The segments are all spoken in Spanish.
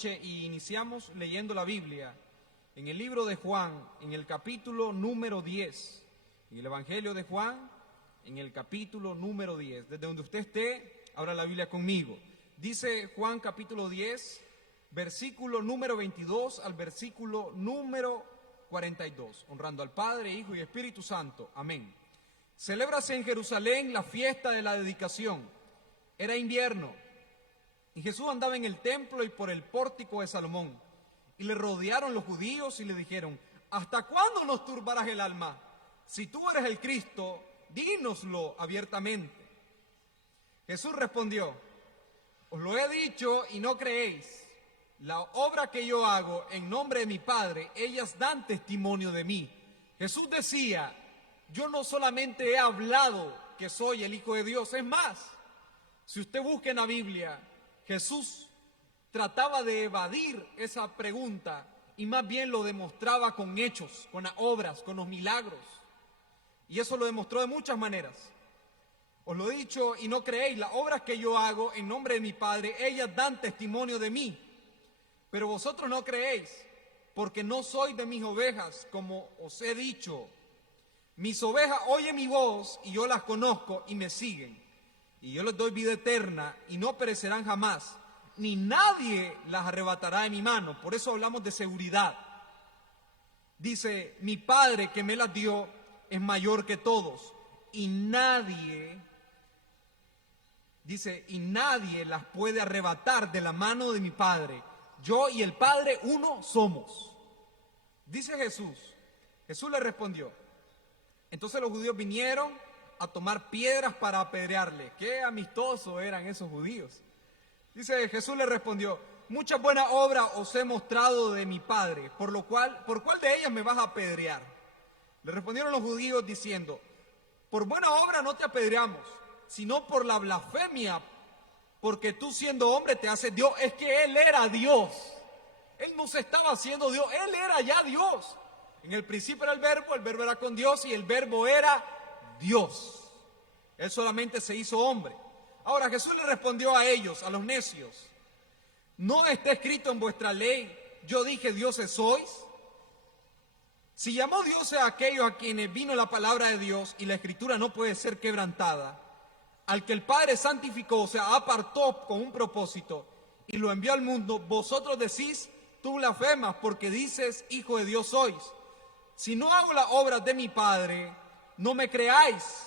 noche y iniciamos leyendo la Biblia en el libro de Juan, en el capítulo número 10, en el Evangelio de Juan, en el capítulo número 10. Desde donde usted esté, abra la Biblia conmigo. Dice Juan capítulo 10, versículo número 22 al versículo número 42, honrando al Padre, Hijo y Espíritu Santo. Amén. Celébrase en Jerusalén la fiesta de la dedicación. Era invierno, y Jesús andaba en el templo y por el pórtico de Salomón. Y le rodearon los judíos y le dijeron: ¿hasta cuándo nos turbarás el alma? Si tú eres el Cristo, dínoslo abiertamente. Jesús respondió: os lo he dicho y no creéis. La obra que yo hago en nombre de mi Padre, ellas dan testimonio de mí. Jesús decía: yo no solamente he hablado que soy el Hijo de Dios, es más, si usted busca en la Biblia, Jesús trataba de evadir esa pregunta y más bien lo demostraba con hechos, con las obras, con los milagros. Y eso lo demostró de muchas maneras. Os lo he dicho y no creéis, las obras que yo hago en nombre de mi Padre, ellas dan testimonio de mí. Pero vosotros no creéis, porque no sois de mis ovejas, como os he dicho. Mis ovejas oyen mi voz y yo las conozco y me siguen. Y yo les doy vida eterna y no perecerán jamás, ni nadie las arrebatará de mi mano. Por eso hablamos de seguridad. Dice: mi Padre que me las dio es mayor que todos, y nadie las puede arrebatar de la mano de mi Padre. Yo y el Padre uno somos. Dice Jesús. Jesús le respondió. Entonces los judíos vinieron a tomar piedras para apedrearle. Qué amistosos eran esos judíos. Dice: Jesús le respondió: muchas buenas obras os he mostrado de mi Padre, ¿por cuál de ellas me vas a apedrear? Le respondieron los judíos diciendo: por buena obra no te apedreamos, sino por la blasfemia, porque tú siendo hombre te haces Dios. Es que Él era Dios. Él no se estaba haciendo Dios, Él era ya Dios. En el principio era el verbo era con Dios y el verbo era Dios. Él solamente se hizo hombre. Ahora Jesús le respondió a ellos, a los necios: ¿no está escrito en vuestra ley, yo dije dioses sois? Si llamó dioses a aquellos a quienes vino la palabra de Dios, y la escritura no puede ser quebrantada, al que el Padre santificó, o sea, apartó con un propósito y lo envió al mundo, vosotros decís: tú blasfemas, porque dices hijo de Dios sois. Si no hago las obras de mi Padre, no me creáis.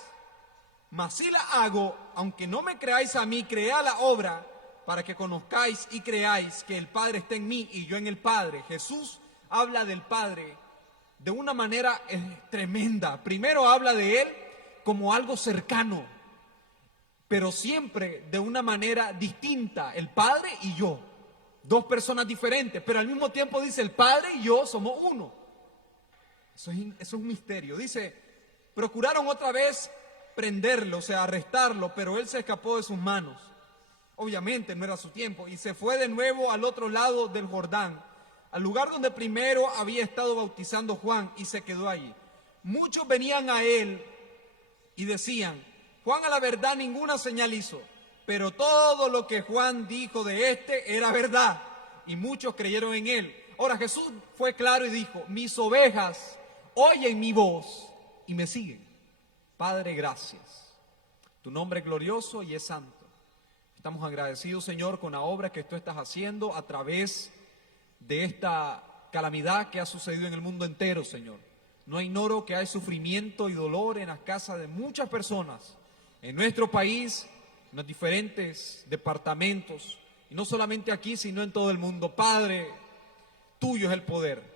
Mas si la hago, aunque no me creáis a mí, creed a la obra, para que conozcáis y creáis que el Padre está en mí y yo en el Padre. Jesús habla del Padre de una manera tremenda. Primero habla de Él como algo cercano, pero siempre de una manera distinta. El Padre y yo, dos personas diferentes, pero al mismo tiempo dice: el Padre y yo somos uno. Eso es un misterio. Dice: procuraron otra vez prenderlo, o sea, arrestarlo, pero él se escapó de sus manos. Obviamente no era su tiempo, y se fue de nuevo al otro lado del Jordán, al lugar donde primero había estado bautizando Juan, y se quedó allí. Muchos venían a él y decían: Juan a la verdad ninguna señal hizo, pero todo lo que Juan dijo de este era verdad, y muchos creyeron en él. Ahora Jesús fue claro y dijo: mis ovejas oyen mi voz y me siguen. Padre, gracias. Tu nombre es glorioso y es santo. Estamos agradecidos, Señor, con la obra que tú estás haciendo a través de esta calamidad que ha sucedido en el mundo entero, Señor. No ignoro que hay sufrimiento y dolor en las casas de muchas personas, en nuestro país, en los diferentes departamentos, y no solamente aquí, sino en todo el mundo. Padre, tuyo es el poder.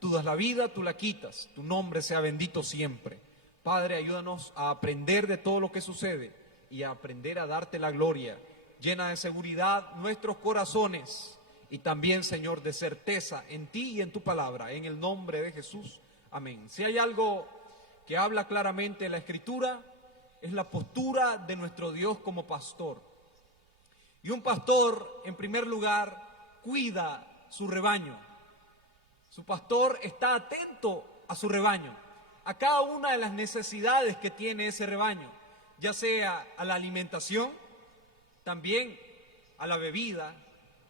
Tú das la vida, tú la quitas. Tu nombre sea bendito siempre. Padre, ayúdanos a aprender de todo lo que sucede y a aprender a darte la gloria. Llena de seguridad nuestros corazones y también, Señor, de certeza en ti y en tu palabra. En el nombre de Jesús. Amén. Si hay algo que habla claramente en la Escritura, es la postura de nuestro Dios como pastor. Y un pastor, en primer lugar, cuida su rebaño. Su pastor está atento a su rebaño, a cada una de las necesidades que tiene ese rebaño, ya sea a la alimentación, también a la bebida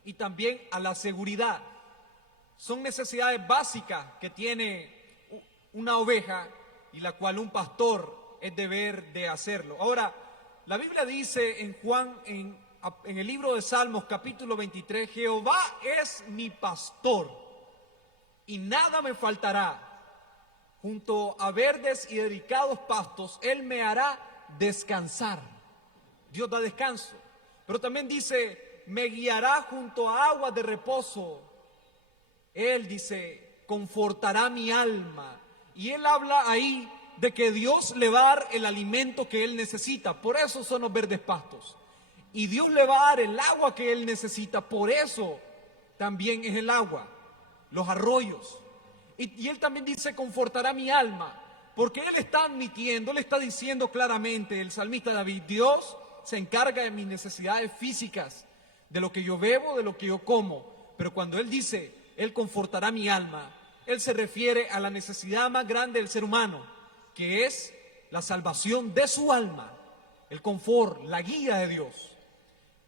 y también a la seguridad. Son necesidades básicas que tiene una oveja y la cual un pastor es deber de hacerlo. Ahora, la Biblia dice en Juan, en el libro de Salmos, capítulo 23, Jehová es mi pastor y nada me faltará. Junto a verdes y delicados pastos, Él me hará descansar. Dios da descanso. Pero también dice, me guiará junto a aguas de reposo. Él dice, confortará mi alma. Y Él habla ahí de que Dios le va a dar el alimento que Él necesita. Por eso son los verdes pastos. Y Dios le va a dar el agua que Él necesita. Por eso también es el agua, los arroyos. Y Él también dice, confortará mi alma. Porque Él está admitiendo, Él está diciendo claramente, el salmista David, Dios se encarga de mis necesidades físicas, de lo que yo bebo, de lo que yo como. Pero cuando Él dice, Él confortará mi alma, Él se refiere a la necesidad más grande del ser humano, que es la salvación de su alma, el confort, la guía de Dios.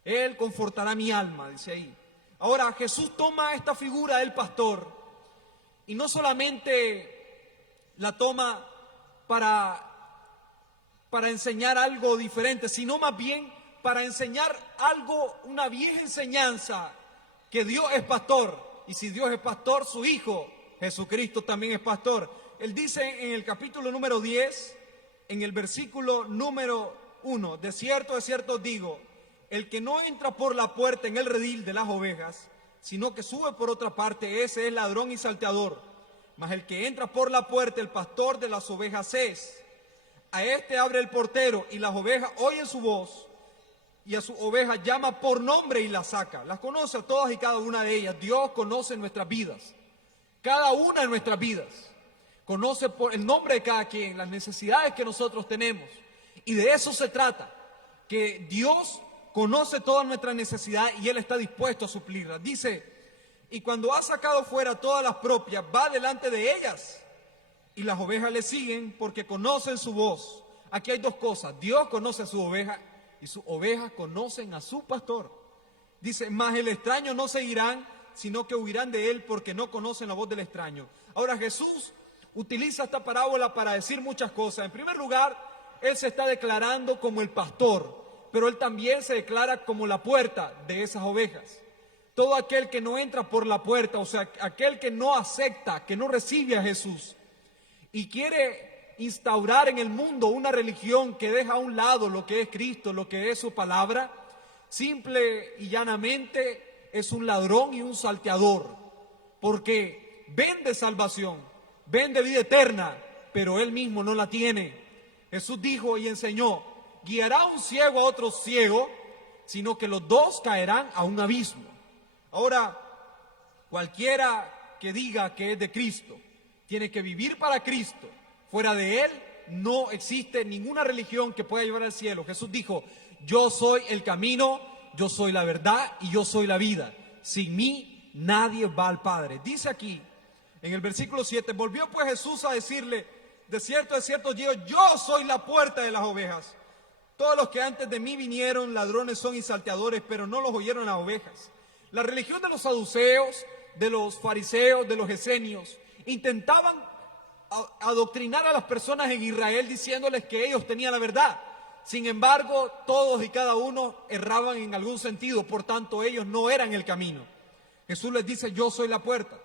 Él confortará mi alma, dice ahí. Ahora Jesús toma esta figura del pastor y no solamente la toma para enseñar algo diferente, sino más bien para enseñar algo, una vieja enseñanza, que Dios es pastor. Y si Dios es pastor, su Hijo Jesucristo también es pastor. Él dice en el capítulo número 10, en el versículo número 1, de cierto os digo, el que no entra por la puerta en el redil de las ovejas, sino que sube por otra parte, ese es ladrón y salteador. Mas el que entra por la puerta, el pastor de las ovejas es. A este abre el portero y las ovejas oyen su voz, y a su oveja llama por nombre y la saca. Las conoce a todas y cada una de ellas. Dios conoce nuestras vidas, cada una de nuestras vidas. Conoce por el nombre de cada quien, las necesidades que nosotros tenemos. Y de eso se trata, que Dios conoce todas nuestras necesidades y Él está dispuesto a suplirlas. Dice, y cuando ha sacado fuera todas las propias, va delante de ellas. Y las ovejas le siguen porque conocen su voz. Aquí hay dos cosas. Dios conoce a su oveja y sus ovejas conocen a su pastor. Dice, mas el extraño no seguirán, sino que huirán de él porque no conocen la voz del extraño. Ahora Jesús utiliza esta parábola para decir muchas cosas. En primer lugar, Él se está declarando como el pastor, pero Él también se declara como la puerta de esas ovejas. Todo aquel que no entra por la puerta, o sea, aquel que no acepta, que no recibe a Jesús y quiere instaurar en el mundo una religión que deja a un lado lo que es Cristo, lo que es su palabra, simple y llanamente es un ladrón y un salteador, porque vende salvación, vende vida eterna, pero él mismo no la tiene. Jesús dijo y enseñó, guiará un ciego a otro ciego, sino que los dos caerán a un abismo. Ahora, cualquiera que diga que es de Cristo, tiene que vivir para Cristo. Fuera de Él no existe ninguna religión que pueda llevar al cielo. Jesús dijo, yo soy el camino, yo soy la verdad y yo soy la vida. Sin mí nadie va al Padre. Dice aquí, en el versículo 7, volvió pues Jesús a decirle, de cierto digo, yo soy la puerta de las ovejas. Todos los que antes de mí vinieron, ladrones son y salteadores, pero no los oyeron las ovejas. La religión de los saduceos, de los fariseos, de los esenios, intentaban adoctrinar a las personas en Israel diciéndoles que ellos tenían la verdad. Sin embargo, todos y cada uno erraban en algún sentido, por tanto ellos no eran el camino. Jesús les dice, yo soy la puerta.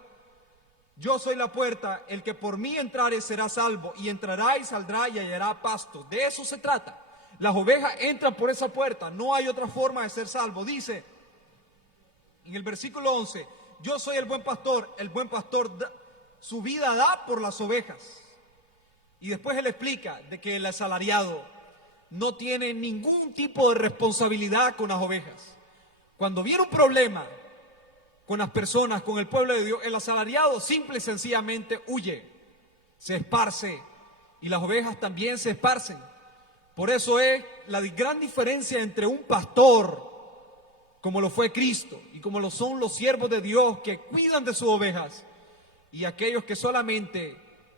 Yo soy la puerta, el que por mí entrare será salvo, y entrará y saldrá y hallará pasto. De eso se trata. Las ovejas entran por esa puerta, no hay otra forma de ser salvo. Dice en el versículo 11, yo soy el buen pastor su vida da por las ovejas. Y después él explica de que el asalariado no tiene ningún tipo de responsabilidad con las ovejas. Cuando viene un problema con las personas, con el pueblo de Dios, el asalariado simple y sencillamente huye, se esparce, y las ovejas también se esparcen. Por eso es la gran diferencia entre un pastor, como lo fue Cristo, y como lo son los siervos de Dios que cuidan de sus ovejas, y aquellos que solamente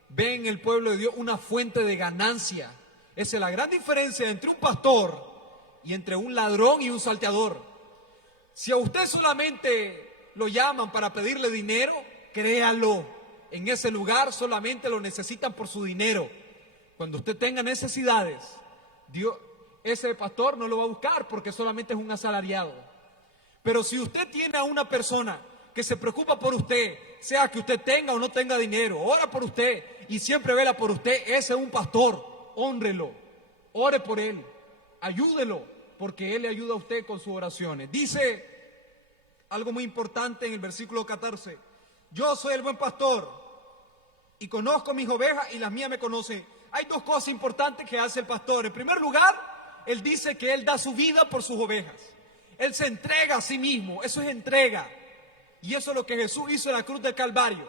ven en el pueblo de Dios una fuente de ganancia. Esa es la gran diferencia entre un pastor y entre un ladrón y un salteador. Si a usted solamente lo llaman para pedirle dinero, créalo. En ese lugar solamente lo necesitan por su dinero. Cuando usted tenga necesidades, ese pastor no lo va a buscar porque solamente es un asalariado. Pero si usted tiene a una persona que se preocupa por usted, sea que usted tenga o no tenga dinero, ora por usted y siempre vela por usted, ese es un pastor. Hónrelo, ore por él, ayúdelo, porque él le ayuda a usted con sus oraciones. Dice algo muy importante en el versículo 14: yo soy el buen pastor y conozco mis ovejas y las mías me conocen. Hay dos cosas importantes que hace el pastor. En primer lugar, él dice que él da su vida por sus ovejas. Él se entrega a sí mismo, eso es entrega. Y eso es lo que Jesús hizo en la cruz del Calvario.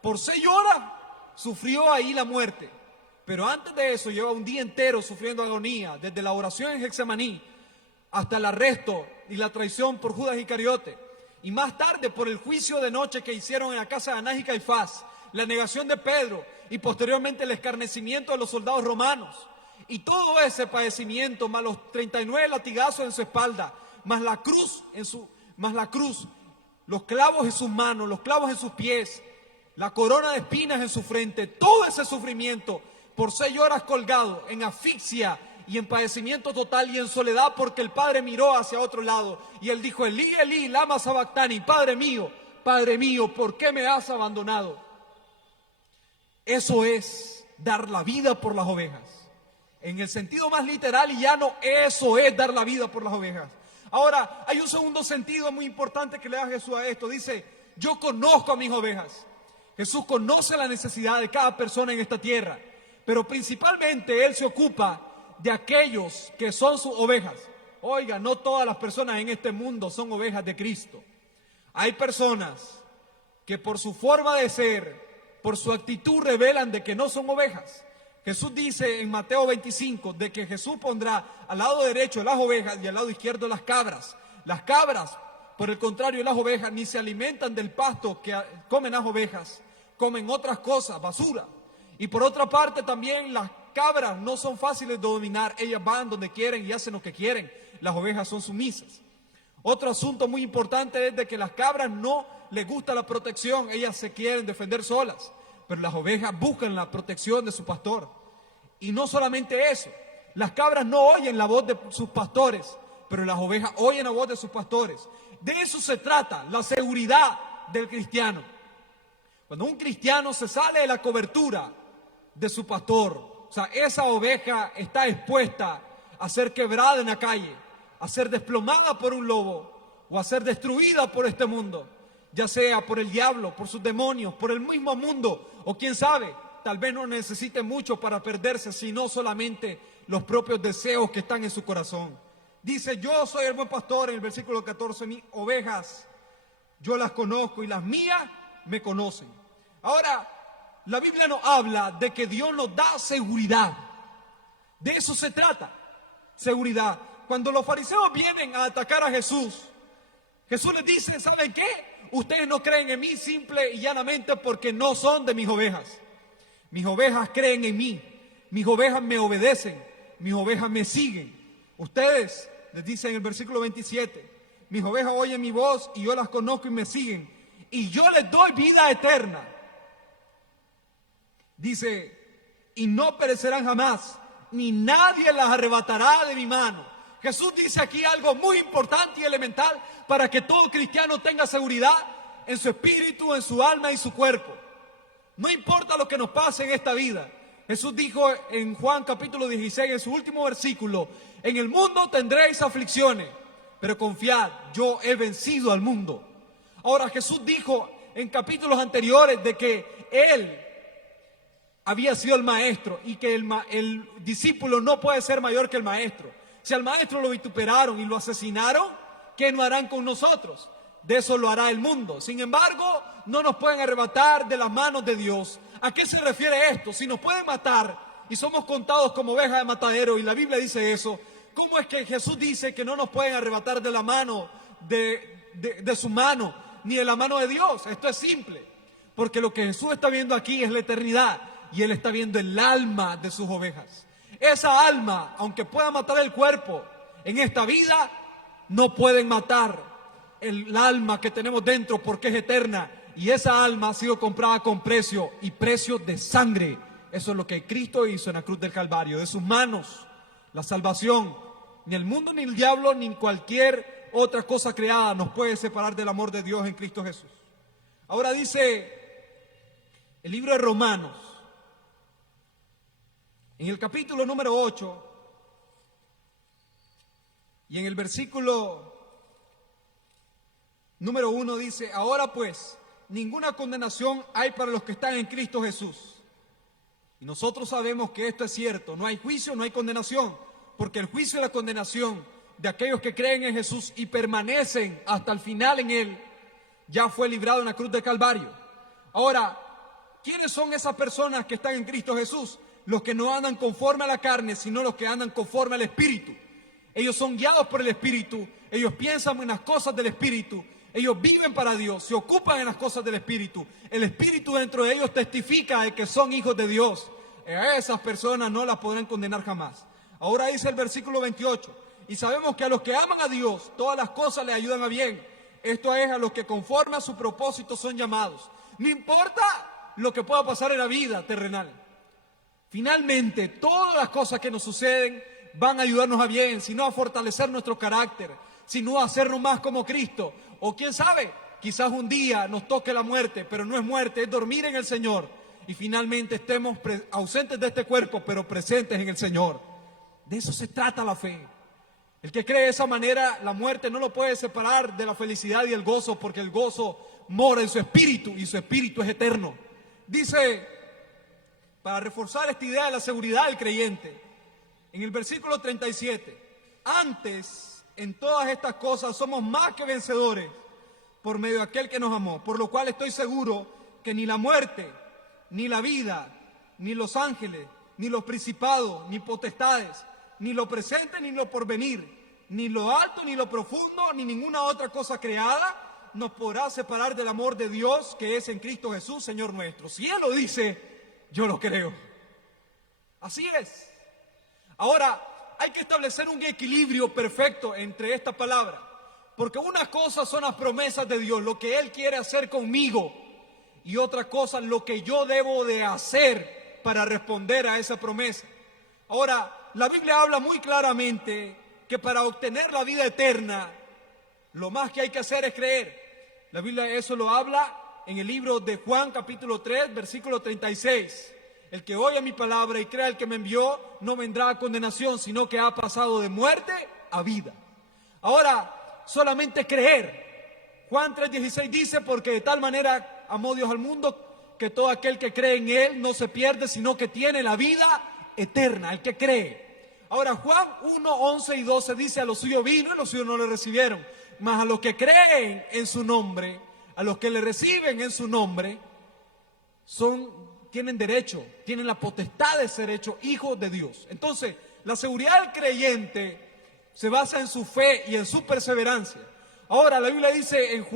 Por 6 horas sufrió ahí la muerte. Pero antes de eso lleva un día entero sufriendo agonía, desde la oración en Getsemaní hasta el arresto y la traición por Judas Iscariote. Y más tarde por el juicio de noche que hicieron en la casa de Anás y Caifás, la negación de Pedro y posteriormente el escarnecimiento de los soldados romanos. Y todo ese padecimiento, más los 39 latigazos en su espalda, más la cruz, los clavos en sus manos, los clavos en sus pies, la corona de espinas en su frente, todo ese sufrimiento por 6 horas colgado en asfixia y en padecimiento total y en soledad, porque el Padre miró hacia otro lado y él dijo: Elí, Elí, lama sabactani, Padre mío, ¿por qué me has abandonado? Eso es dar la vida por las ovejas. En el sentido más literal y llano, eso es dar la vida por las ovejas. Ahora, hay un segundo sentido muy importante que le da Jesús a esto. Dice: yo conozco a mis ovejas. Jesús conoce la necesidad de cada persona en esta tierra, pero principalmente Él se ocupa de aquellos que son sus ovejas. Oiga, no todas las personas en este mundo son ovejas de Cristo. Hay personas que por su forma de ser, por su actitud, revelan de que no son ovejas. Jesús dice en Mateo 25 de que Jesús pondrá al lado derecho las ovejas y al lado izquierdo las cabras. Las cabras, por el contrario, las ovejas ni se alimentan del pasto que comen las ovejas, comen otras cosas, basura. Y por otra parte también las cabras no son fáciles de dominar, ellas van donde quieren y hacen lo que quieren. Las ovejas son sumisas. Otro asunto muy importante es de que las cabras no les gusta la protección, ellas se quieren defender solas. Pero las ovejas buscan la protección de su pastor. Y no solamente eso, las cabras no oyen la voz de sus pastores, pero las ovejas oyen la voz de sus pastores. De eso se trata, la seguridad del cristiano. Cuando un cristiano se sale de la cobertura de su pastor, o sea, esa oveja está expuesta a ser quebrada en la calle, a ser desplomada por un lobo o a ser destruida por este mundo, ya sea por el diablo, por sus demonios, por el mismo mundo, o quién sabe, tal vez no necesite mucho para perderse, sino solamente los propios deseos que están en su corazón. Dice: yo soy el buen pastor, en el versículo 14, mis ovejas yo las conozco y las mías me conocen. Ahora, la Biblia nos habla de que Dios nos da seguridad. De eso se trata, seguridad. Cuando los fariseos vienen a atacar a Jesús, Jesús les dice: ¿saben qué? Ustedes no creen en mí simple y llanamente porque no son de mis ovejas. Mis ovejas creen en mí, mis ovejas me obedecen, mis ovejas me siguen. Ustedes, les dice en el versículo 27, mis ovejas oyen mi voz y yo las conozco y me siguen, y yo les doy vida eterna. Dice: y no perecerán jamás, ni nadie las arrebatará de mi mano. Jesús dice aquí algo muy importante y elemental para que todo cristiano tenga seguridad en su espíritu, en su alma y su cuerpo. No importa lo que nos pase en esta vida. Jesús dijo en Juan capítulo 16, en su último versículo: en el mundo tendréis aflicciones, pero confiad, yo he vencido al mundo. Ahora, Jesús dijo en capítulos anteriores de que Él había sido el maestro y que el discípulo no puede ser mayor que el maestro. Si al maestro lo vituperaron y lo asesinaron, ¿qué no harán con nosotros? De eso lo hará el mundo. Sin embargo, no nos pueden arrebatar de las manos de Dios. ¿A qué se refiere esto? Si nos pueden matar y somos contados como ovejas de matadero y la Biblia dice eso, ¿cómo es que Jesús dice que no nos pueden arrebatar de la mano de su mano ni de la mano de Dios? Esto es simple, porque lo que Jesús está viendo aquí es la eternidad y Él está viendo el alma de sus ovejas. Esa alma, aunque pueda matar el cuerpo en esta vida, no pueden matar el alma que tenemos dentro porque es eterna. Y esa alma ha sido comprada con precio y precio de sangre. Eso es lo que Cristo hizo en la cruz del Calvario. De sus manos, la salvación. Ni el mundo, ni el diablo, ni cualquier otra cosa creada nos puede separar del amor de Dios en Cristo Jesús. Ahora dice el libro de Romanos, en el capítulo número 8, y en el versículo número 1 dice: ahora pues, ninguna condenación hay para los que están en Cristo Jesús. Y nosotros sabemos que esto es cierto. No hay juicio, no hay condenación, porque el juicio y la condenación de aquellos que creen en Jesús y permanecen hasta el final en Él, ya fue librado en la cruz del Calvario. Ahora, ¿quiénes son esas personas que están en Cristo Jesús? Los que no andan conforme a la carne, sino los que andan conforme al Espíritu. Ellos son guiados por el Espíritu, ellos piensan en las cosas del Espíritu, ellos viven para Dios, se ocupan en las cosas del Espíritu. El Espíritu dentro de ellos testifica de que son hijos de Dios. A esas personas no las podrán condenar jamás. Ahora dice el versículo 28, y sabemos que a los que aman a Dios, todas las cosas les ayudan a bien. Esto es, a los que conforme a su propósito son llamados. No importa lo que pueda pasar en la vida terrenal. Finalmente, todas las cosas que nos suceden van a ayudarnos a bien, sino a fortalecer nuestro carácter, sino a hacernos más como Cristo. O quién sabe, quizás un día nos toque la muerte, pero no es muerte, es dormir en el Señor. Y finalmente estemos ausentes de este cuerpo, pero presentes en el Señor. De eso se trata la fe. El que cree de esa manera, la muerte no lo puede separar de la felicidad y el gozo, porque el gozo mora en su espíritu y su espíritu es eterno. Dice, para reforzar esta idea de la seguridad del creyente, en el versículo 37, antes, en todas estas cosas somos más que vencedores por medio de aquel que nos amó, por lo cual estoy seguro que ni la muerte, ni la vida, ni los ángeles, ni los principados, ni potestades, ni lo presente, ni lo porvenir, ni lo alto, ni lo profundo, ni ninguna otra cosa creada nos podrá separar del amor de Dios que es en Cristo Jesús, Señor nuestro. Si Él lo dice, yo lo creo. Así es. Ahora, hay que establecer un equilibrio perfecto entre esta palabra, porque una cosa son las promesas de Dios, lo que Él quiere hacer conmigo, y otra cosa lo que yo debo de hacer para responder a esa promesa. Ahora, la Biblia habla muy claramente que para obtener la vida eterna, lo más que hay que hacer es creer. La Biblia eso lo habla en el libro de Juan capítulo 3, versículo 36. El que oye mi palabra y crea el que me envió, no vendrá a condenación, sino que ha pasado de muerte a vida. Ahora, solamente creer. Juan 3:16 dice, porque de tal manera amó Dios al mundo, que todo aquel que cree en Él no se pierde, sino que tiene la vida eterna, el que cree. Ahora, Juan 1, 11 y 12 dice, a los suyos vino y los suyos no le recibieron, mas a los que creen en su nombre, a los que le reciben en su nombre, tienen derecho, tienen la potestad de ser hechos hijos de Dios. Entonces, la seguridad del creyente se basa en su fe y en su perseverancia. Ahora, la Biblia dice en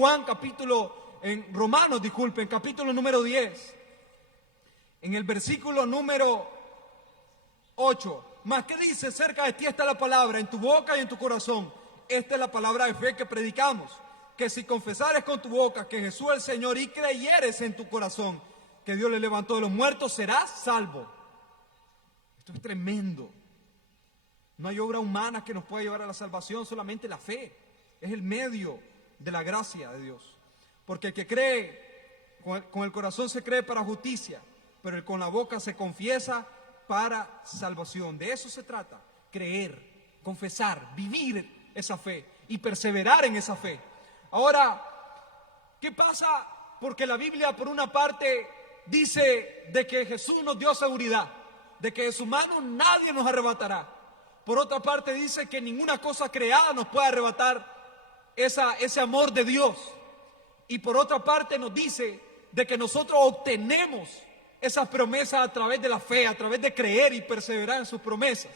Romanos, capítulo número 10, en el versículo número 8, más que dice, cerca de ti está la palabra, en tu boca y en tu corazón. Esta es la palabra de fe que predicamos, que si confesares con tu boca que Jesús es el Señor y creyeres en tu corazón que Dios le levantó de los muertos, serás salvo. Esto es tremendo. No hay obra humana que nos pueda llevar a la salvación, solamente la fe. Es el medio de la gracia de Dios. Porque el que cree, con el corazón se cree para justicia, pero con la boca se confiesa para salvación. De eso se trata, creer, confesar, vivir esa fe y perseverar en esa fe. Ahora, ¿qué pasa? Porque la Biblia, por una parte, dice de que Jesús nos dio seguridad, de que de su mano nadie nos arrebatará. Por otra parte dice que ninguna cosa creada nos puede arrebatar ese amor de Dios. Y por otra parte nos dice de que nosotros obtenemos esas promesas a través de la fe, a través de creer y perseverar en sus promesas.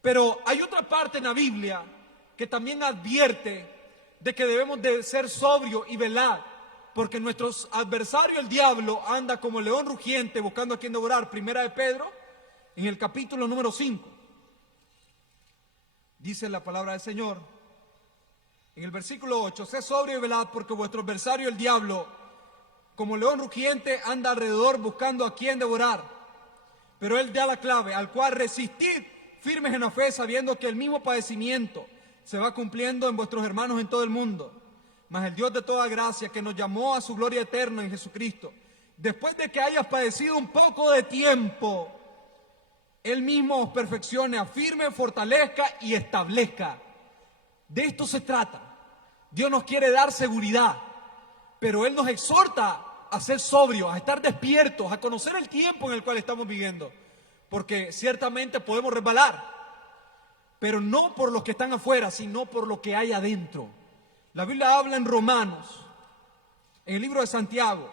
Pero hay otra parte en la Biblia que también advierte de que debemos de ser sobrios y velar, porque nuestro adversario el diablo anda como león rugiente buscando a quien devorar. Primera de Pedro, en el capítulo número 5, dice la palabra del Señor: En el versículo 8, sed sobrio y velad, porque vuestro adversario el diablo, como león rugiente, anda alrededor buscando a quien devorar. Pero él da la clave, al cual resistid firmes en la fe, sabiendo que el mismo padecimiento se va cumpliendo en vuestros hermanos en todo el mundo. Mas el Dios de toda gracia, que nos llamó a su gloria eterna en Jesucristo, después de que hayas padecido un poco de tiempo, Él mismo os perfeccione, afirme, fortalezca y establezca. De esto se trata. Dios nos quiere dar seguridad, pero Él nos exhorta a ser sobrios, a estar despiertos, a conocer el tiempo en el cual estamos viviendo, porque ciertamente podemos resbalar, pero no por los que están afuera, sino por lo que hay adentro. La Biblia habla en Romanos, en el libro de Santiago,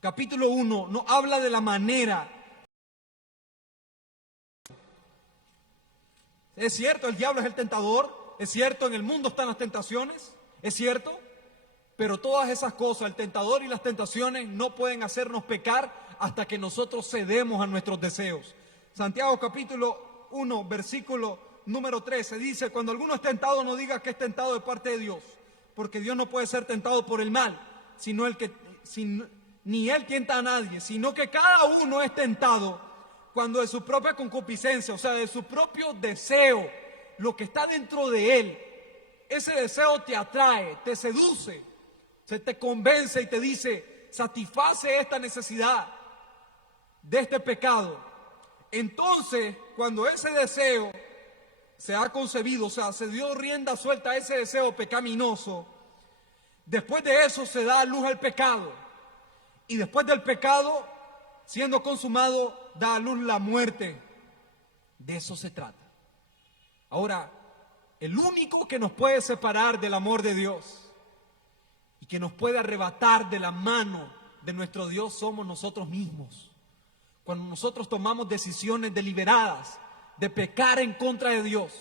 capítulo 1, no habla de la manera. Es cierto, el diablo es el tentador, es cierto, en el mundo están las tentaciones, es cierto, pero todas esas cosas, el tentador y las tentaciones, no pueden hacernos pecar hasta que nosotros cedemos a nuestros deseos. Santiago capítulo 1, versículo número 13, dice: cuando alguno es tentado, no diga que es tentado de parte de Dios, porque Dios no puede ser tentado por el mal, sino ni Él tienta a nadie, sino que cada uno es tentado cuando de su propia concupiscencia, o sea, de su propio deseo, lo que está dentro de él, ese deseo te atrae, te seduce, se te convence y te dice, satisface esta necesidad de este pecado. Entonces, cuando ese deseo se ha concebido, o sea, se dio rienda suelta a ese deseo pecaminoso, después de eso se da a luz el pecado. Y después del pecado, siendo consumado, da a luz la muerte. De eso se trata. Ahora, el único que nos puede separar del amor de Dios y que nos puede arrebatar de la mano de nuestro Dios somos nosotros mismos. Cuando nosotros tomamos decisiones deliberadas de pecar en contra de Dios,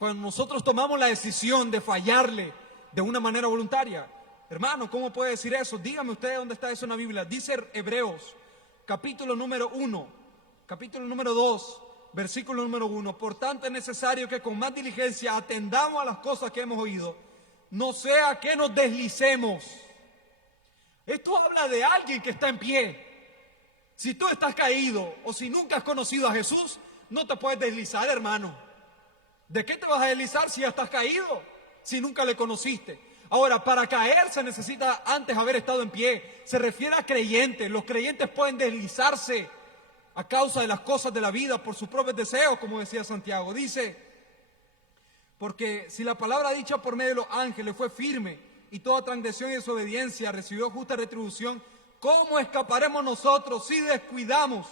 cuando nosotros tomamos la decisión de fallarle de una manera voluntaria. Hermano, ¿cómo puede decir eso? Dígame usted dónde está eso en la Biblia. Dice Hebreos, capítulo número 1, capítulo número 2, versículo número 1. Por tanto es necesario que con más diligencia atendamos a las cosas que hemos oído, no sea que nos deslicemos. Esto habla de alguien que está en pie. Si tú estás caído o si nunca has conocido a Jesús, no te puedes deslizar, hermano. ¿De qué te vas a deslizar si ya estás caído? Si nunca le conociste. Ahora, para caer se necesita antes haber estado en pie. Se refiere a creyentes. Los creyentes pueden deslizarse a causa de las cosas de la vida por sus propios deseos, como decía Santiago. Dice, porque si la palabra dicha por medio de los ángeles fue firme y toda transgresión y desobediencia recibió justa retribución, ¿cómo escaparemos nosotros si descuidamos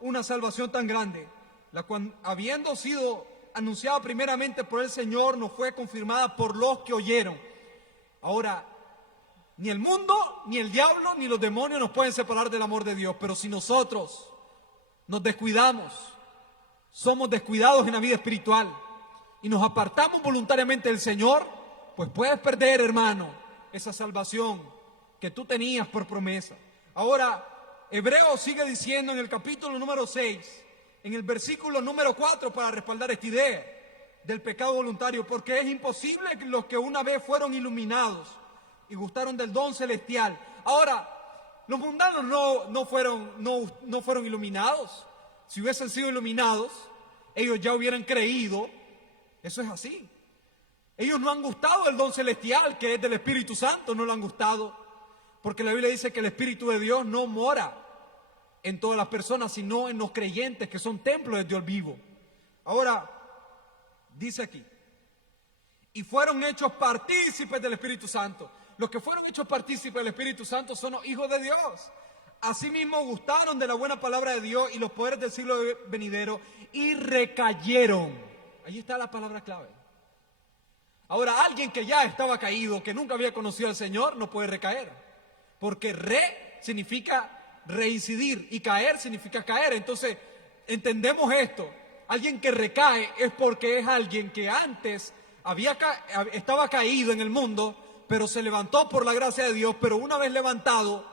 una salvación tan grande? La cual, habiendo sido anunciada primeramente por el Señor, nos fue confirmada por los que oyeron. Ahora, ni el mundo, ni el diablo, ni los demonios nos pueden separar del amor de Dios, pero si nosotros nos descuidamos, somos descuidados en la vida espiritual y nos apartamos voluntariamente del Señor, pues puedes perder, hermano, esa salvación que tú tenías por promesa. Ahora, Hebreos sigue diciendo en el capítulo número 6, en el versículo número 4, para respaldar esta idea del pecado voluntario, porque es imposible que los que una vez fueron iluminados y gustaron del don celestial. Ahora, los mundanos no fueron iluminados. Si hubiesen sido iluminados, ellos ya hubieran creído. Eso es así. Ellos no han gustado del don celestial, que es del Espíritu Santo, no lo han gustado. Porque la Biblia dice que el Espíritu de Dios no mora en todas las personas, sino en los creyentes, que son templos de Dios vivo. Ahora, dice aquí, y fueron hechos partícipes del Espíritu Santo. Los que fueron hechos partícipes del Espíritu Santo son los hijos de Dios. Asimismo gustaron de la buena palabra de Dios y los poderes del siglo venidero y recayeron. Ahí está la palabra clave. Ahora, alguien que ya estaba caído, que nunca había conocido al Señor, no puede recaer. Porque significa reincidir y caer significa caer. Entonces, entendemos esto. Alguien que recae es porque es alguien que antes estaba caído en el mundo, pero se levantó por la gracia de Dios, pero una vez levantado,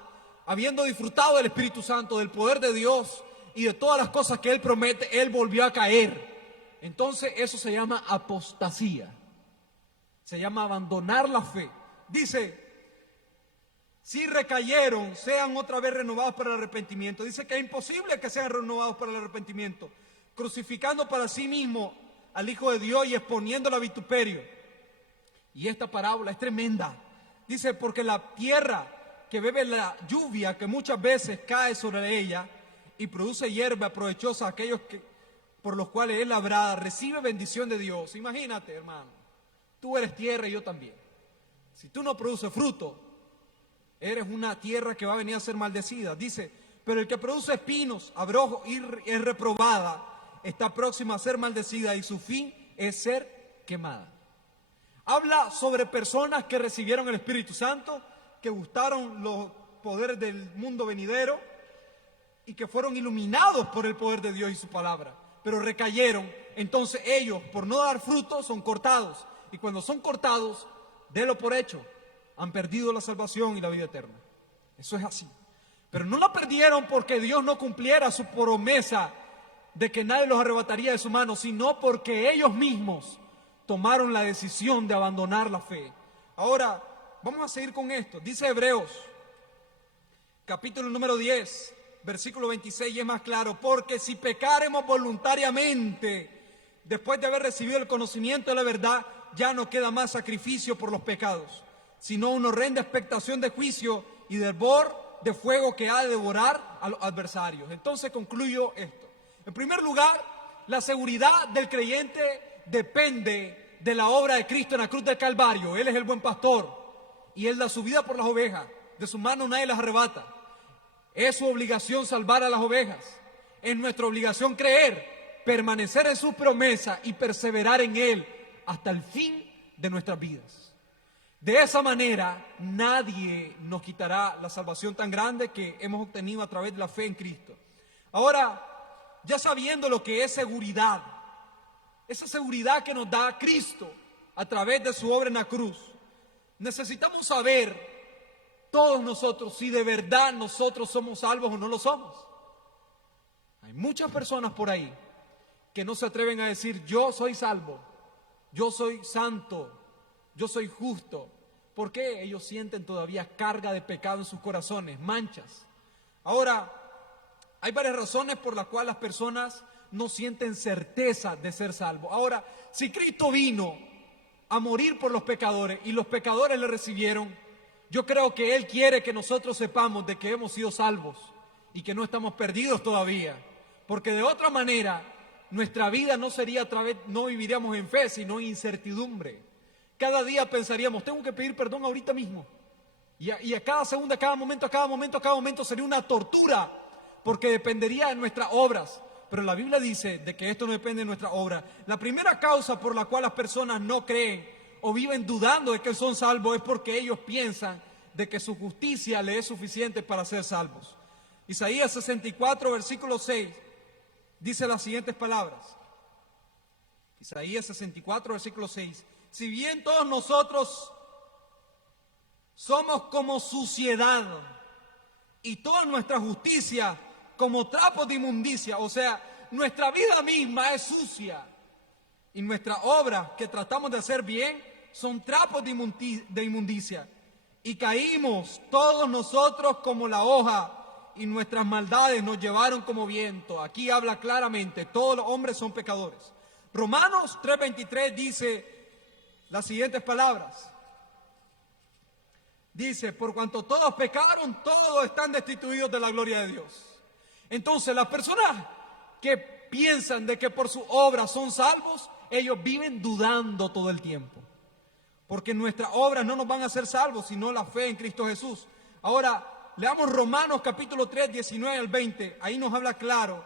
habiendo disfrutado del Espíritu Santo, del poder de Dios y de todas las cosas que Él promete, Él volvió a caer. Entonces eso se llama apostasía. Se llama abandonar la fe. Dice, si recayeron, sean otra vez renovados para el arrepentimiento. Dice que es imposible que sean renovados para el arrepentimiento, crucificando para sí mismo al Hijo de Dios y exponiéndolo a vituperio. Y esta parábola es tremenda. Dice, porque la tierra que bebe la lluvia que muchas veces cae sobre ella y produce hierba provechosa a aquellos por los cuales es labrada, recibe bendición de Dios. Imagínate, hermano, tú eres tierra y yo también. Si tú no produces fruto, eres una tierra que va a venir a ser maldecida. Dice, pero el que produce espinos, abrojos y es reprobada, está próxima a ser maldecida y su fin es ser quemada. Habla sobre personas que recibieron el Espíritu Santo, que gustaron los poderes del mundo venidero y que fueron iluminados por el poder de Dios y su palabra, pero recayeron. Entonces ellos, por no dar fruto, son cortados. Y cuando son cortados, délo por hecho, han perdido la salvación y la vida eterna. Eso es así. Pero no la perdieron porque Dios no cumpliera su promesa de que nadie los arrebataría de su mano, sino porque ellos mismos tomaron la decisión de abandonar la fe. Ahora, vamos a seguir con esto. Dice Hebreos, capítulo número 10, versículo 26, y es más claro: porque si pecaremos voluntariamente, después de haber recibido el conocimiento de la verdad, ya no queda más sacrificio por los pecados, sino una horrenda expectación de juicio y de hervor de fuego que ha de devorar a los adversarios. Entonces concluyo esto. En primer lugar, la seguridad del creyente depende de la obra de Cristo en la cruz del Calvario. Él es el buen pastor y Él da su vida por las ovejas. De su mano nadie las arrebata. Es su obligación salvar a las ovejas. Es nuestra obligación creer, permanecer en su promesa y perseverar en Él hasta el fin de nuestras vidas. De esa manera, nadie nos quitará la salvación tan grande que hemos obtenido a través de la fe en Cristo. Ahora, ya sabiendo lo que es seguridad, esa seguridad que nos da Cristo a través de su obra en la cruz, necesitamos saber todos nosotros si de verdad nosotros somos salvos o no lo somos. Hay muchas personas por ahí que no se atreven a decir: yo soy salvo, yo soy santo, yo soy justo. ¿Por qué? Ellos sienten todavía carga de pecado en sus corazones, manchas. Ahora, hay varias razones por las cuales las personas no sienten certeza de ser salvos. Ahora, si Cristo vino a morir por los pecadores y los pecadores le recibieron, yo creo que Él quiere que nosotros sepamos de que hemos sido salvos y que no estamos perdidos todavía. Porque de otra manera, nuestra vida no viviríamos en fe, sino en incertidumbre. Cada día pensaríamos: tengo que pedir perdón ahorita mismo. Y a cada segundo, a cada momento sería una tortura, porque dependería de nuestras obras. Pero la Biblia dice de que esto no depende de nuestras obras. La primera causa por la cual las personas no creen o viven dudando de que son salvos es porque ellos piensan de que su justicia les es suficiente para ser salvos. Isaías 64, versículo 6, dice las siguientes palabras. Isaías 64, versículo 6. Si bien todos nosotros somos como suciedad y toda nuestra justicia como trapos de inmundicia, o sea, nuestra vida misma es sucia y nuestras obras que tratamos de hacer bien son trapos de inmundicia, y caímos todos nosotros como la hoja y nuestras maldades nos llevaron como viento. Aquí habla claramente: todos los hombres son pecadores. Romanos 3:23 dice las siguientes palabras. Dice: por cuanto todos pecaron, todos están destituidos de la gloria de Dios. Entonces, las personas que piensan de que por su obra son salvos, ellos viven dudando todo el tiempo. Porque nuestras obras no nos van a hacer salvos, sino la fe en Cristo Jesús. Ahora, leamos Romanos capítulo 3, 19 al 20. Ahí nos habla claro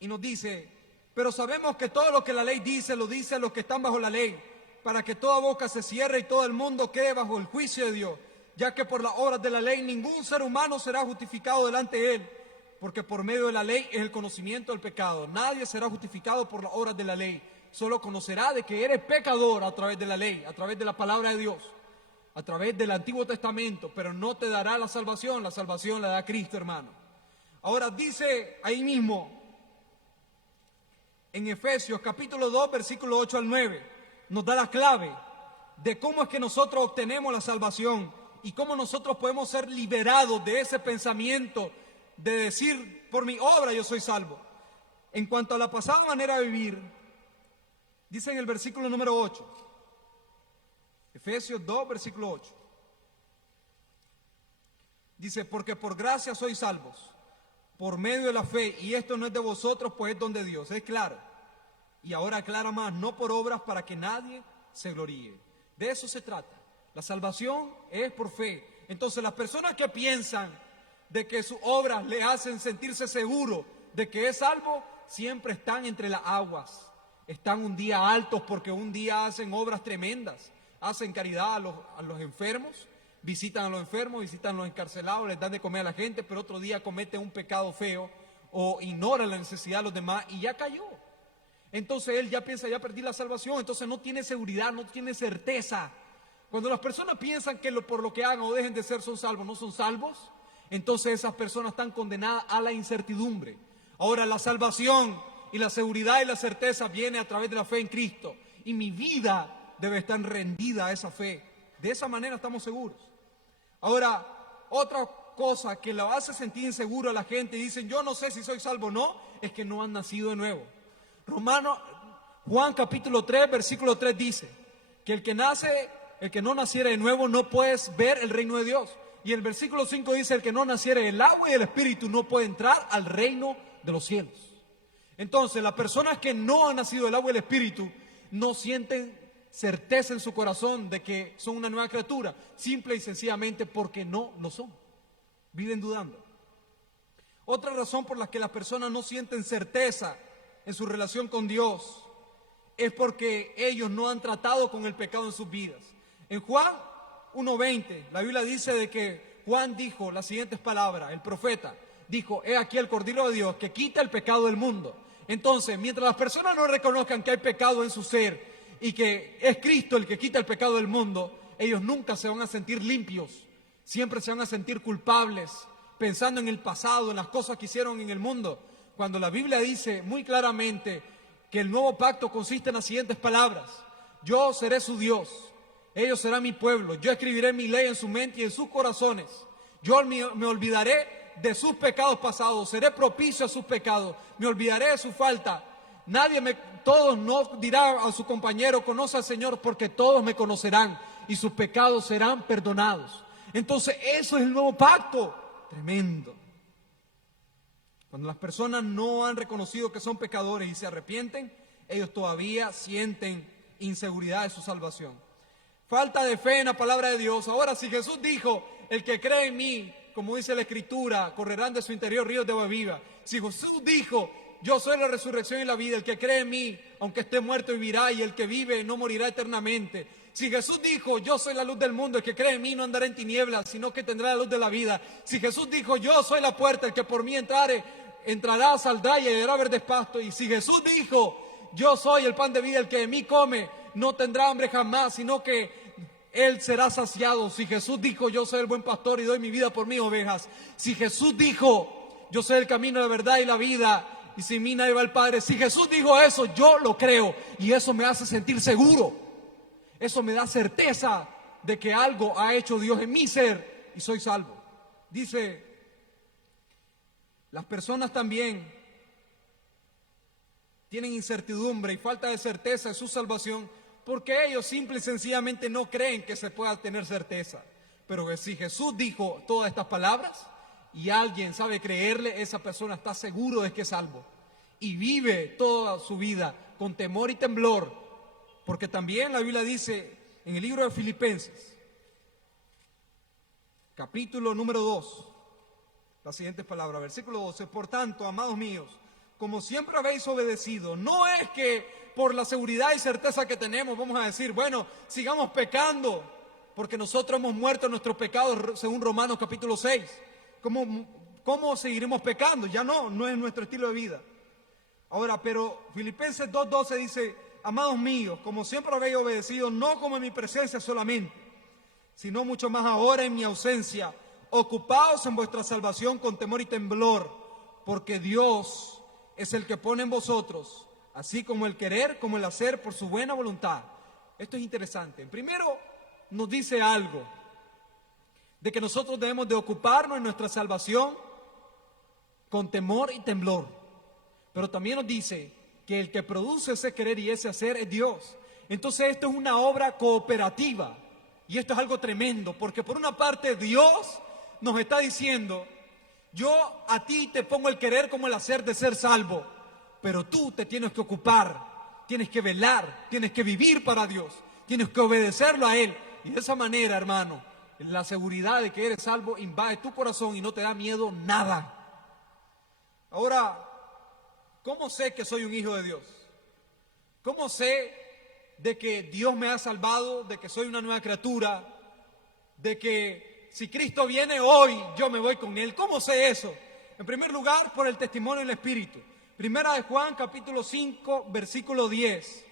y nos dice: pero sabemos que todo lo que la ley dice, lo dice a los que están bajo la ley, para que toda boca se cierre y todo el mundo quede bajo el juicio de Dios, ya que por las obras de la ley ningún ser humano será justificado delante de Él, porque por medio de la ley es el conocimiento del pecado. Nadie será justificado por las obras de la ley, solo conocerá de que eres pecador a través de la ley, a través de la palabra de Dios, a través del Antiguo Testamento, pero no te dará la salvación la da Cristo, hermano. Ahora dice ahí mismo, en Efesios capítulo 2, versículo 8 al 9, nos da la clave. de cómo es que nosotros obtenemos la salvación y cómo nosotros podemos ser liberados de ese pensamiento de decir, por mi obra yo soy salvo. En cuanto a la pasada manera de vivir, dice en el versículo número 8, Efesios 2, versículo 8, dice, porque por gracia sois salvos, por medio de la fe, y esto no es de vosotros, pues es don de Dios. Es claro. Y ahora aclara más, no por obras para que nadie se gloríe. De eso se trata. La salvación es por fe. Entonces las personas que piensan de que sus obras le hacen sentirse seguro de que es salvo, siempre están entre las aguas. Están un día altos porque un día hacen obras tremendas, hacen caridad a los enfermos, visitan a los enfermos, visitan a los encarcelados, les dan de comer a la gente, pero otro día cometen un pecado feo o ignoran la necesidad de los demás y ya cayó. Entonces él ya piensa, ya perdí la salvación, entonces no tiene seguridad, no tiene certeza. Cuando las personas piensan que por lo que hagan o dejen de ser son salvos, no son salvos, entonces esas personas están condenadas a la incertidumbre. Ahora la salvación y la seguridad y la certeza viene a través de la fe en Cristo. Y mi vida debe estar rendida a esa fe. De esa manera estamos seguros. Ahora, otra cosa que la hace sentir inseguro a la gente y dicen, yo no sé si soy salvo o no, es que no han nacido de nuevo. Juan capítulo 3, versículo 3 dice que el que no naciera de nuevo no puede ver el reino de Dios. Y el versículo 5 dice, el que no naciere del agua y del Espíritu no puede entrar al reino de los cielos. Entonces, las personas que no han nacido del agua y del Espíritu no sienten certeza en su corazón de que son una nueva criatura, simple y sencillamente porque no lo son. Viven dudando. Otra razón por la que las personas no sienten certeza en su relación con Dios es porque ellos no han tratado con el pecado en sus vidas. En Juan 1:20, la Biblia dice de que Juan dijo las siguientes palabras, el profeta dijo, he aquí el Cordero de Dios que quita el pecado del mundo. Entonces, mientras las personas no reconozcan que hay pecado en su ser y que es Cristo el que quita el pecado del mundo, ellos nunca se van a sentir limpios, siempre se van a sentir culpables, pensando en el pasado, en las cosas que hicieron en el mundo. Cuando la Biblia dice muy claramente que el nuevo pacto consiste en las siguientes palabras, yo seré su Dios, ellos serán mi pueblo, yo escribiré mi ley en su mente y en sus corazones, yo me olvidaré de sus pecados pasados, seré propicio a sus pecados, me olvidaré de su falta. Todos no dirán a su compañero, conoce al Señor, porque todos me conocerán y sus pecados serán perdonados. Entonces eso es el nuevo pacto, tremendo. Cuando las personas no han reconocido que son pecadores y se arrepienten, ellos todavía sienten inseguridad de su salvación. Falta de fe en la palabra de Dios. Ahora, si Jesús dijo, el que cree en mí, como dice la Escritura, correrán de su interior ríos de agua viva. Si Jesús dijo, yo soy la resurrección y la vida, el que cree en mí, aunque esté muerto vivirá, y el que vive no morirá eternamente. Si Jesús dijo, yo soy la luz del mundo, el que cree en mí no andará en tinieblas, sino que tendrá la luz de la vida. Si Jesús dijo, yo soy la puerta, el que por mí entrará, saldrá y hallará verdes pastos. Y si Jesús dijo, yo soy el pan de vida, el que de mí come no tendrá hambre jamás, sino que él será saciado. Si Jesús dijo, yo soy el buen pastor y doy mi vida por mis ovejas. Si Jesús dijo, yo soy el camino, la verdad y la vida, y sin mí nadie va al Padre. Si Jesús dijo eso, yo lo creo y eso me hace sentir seguro. Eso me da certeza de que algo ha hecho Dios en mi ser y soy salvo. Dice, las personas también tienen incertidumbre y falta de certeza de su salvación porque ellos simple y sencillamente no creen que se pueda tener certeza. Pero si Jesús dijo todas estas palabras y alguien sabe creerle, esa persona está seguro de que es salvo y vive toda su vida con temor y temblor. Porque también la Biblia dice en el libro de Filipenses, capítulo número 2, las siguientes palabras, versículo 12, por tanto, amados míos, como siempre habéis obedecido, no es que por la seguridad y certeza que tenemos vamos a decir, bueno, sigamos pecando, porque nosotros hemos muerto en nuestros pecados, según Romanos capítulo 6. ¿Cómo seguiremos pecando? Ya no es nuestro estilo de vida. Ahora, pero Filipenses 2:12 dice, amados míos, como siempre habéis obedecido, no como en mi presencia solamente, sino mucho más ahora en mi ausencia, ocupaos en vuestra salvación con temor y temblor, porque Dios es el que pone en vosotros, así como el querer como el hacer por su buena voluntad. esto es interesante. Primero nos dice algo de que nosotros debemos de ocuparnos en nuestra salvación con temor y temblor. Pero también nos dice que el que produce ese querer y ese hacer es Dios. Entonces esto es una obra cooperativa. Y esto es algo tremendo, porque por una parte Dios nos está diciendo: yo a ti te pongo el querer como el hacer de ser salvo, pero tú te tienes que ocupar, tienes que velar, tienes que vivir para Dios, tienes que obedecerlo a Él. Y de esa manera, hermano, la seguridad de que eres salvo invade tu corazón y no te da miedo nada. Ahora, ¿cómo sé que soy un hijo de Dios? ¿Cómo sé de que Dios me ha salvado, de que soy una nueva criatura, de que si Cristo viene hoy, yo me voy con Él? ¿Cómo sé eso? En primer lugar, por el testimonio del Espíritu. Primera de Juan, capítulo 5, versículo 10.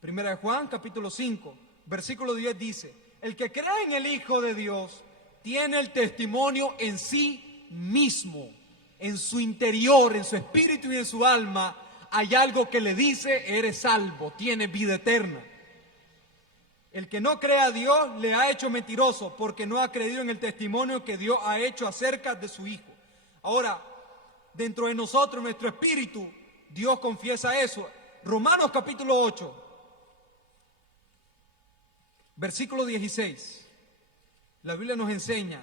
Primera de Juan, capítulo 5, versículo 10 dice: el que cree en el Hijo de Dios tiene el testimonio en sí mismo, en su interior, en su espíritu y en su alma. Hay algo que le dice: eres salvo, tienes vida eterna. El que no cree a Dios le ha hecho mentiroso, porque no ha creído en el testimonio que Dios ha hecho acerca de su Hijo. Ahora, dentro de nosotros, nuestro espíritu, Dios confiesa eso. Romanos capítulo 8, versículo 16. La Biblia nos enseña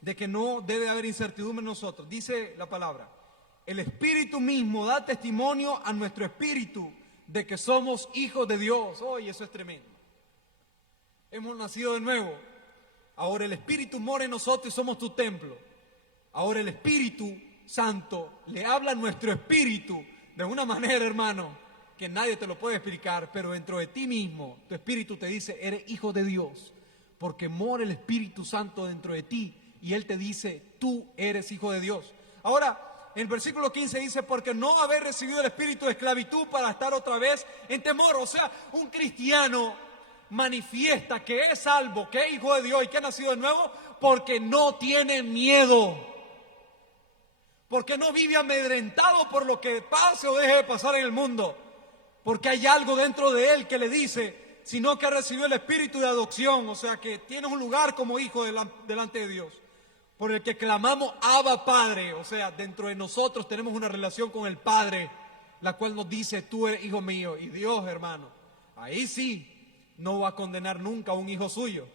de que no debe haber incertidumbre en nosotros. Dice la palabra: el Espíritu mismo da testimonio a nuestro espíritu de que somos hijos de Dios. Oye, eso es tremendo. Hemos nacido de nuevo. Ahora el Espíritu mora en nosotros y somos tu templo. Ahora el Espíritu Santo le habla a nuestro espíritu de una manera, hermano, que nadie te lo puede explicar, pero dentro de ti mismo, tu espíritu te dice: eres hijo de Dios, porque mora el Espíritu Santo dentro de ti y Él te dice: tú eres hijo de Dios. Ahora, en el versículo 15 dice: porque no haber recibido el espíritu de esclavitud para estar otra vez en temor. O sea, un cristiano manifiesta que es salvo, que es hijo de Dios y que ha nacido de nuevo porque no tiene miedo, porque no vive amedrentado por lo que pase o deje de pasar en el mundo, porque hay algo dentro de él que le dice, sino que ha recibido el espíritu de adopción. O sea, que tienes un lugar como hijo delante de Dios, por el que clamamos: Abba, Padre. O sea, dentro de nosotros tenemos una relación con el Padre, la cual nos dice: tú eres hijo mío. Y Dios, hermano, ahí sí no va a condenar nunca a un hijo suyo.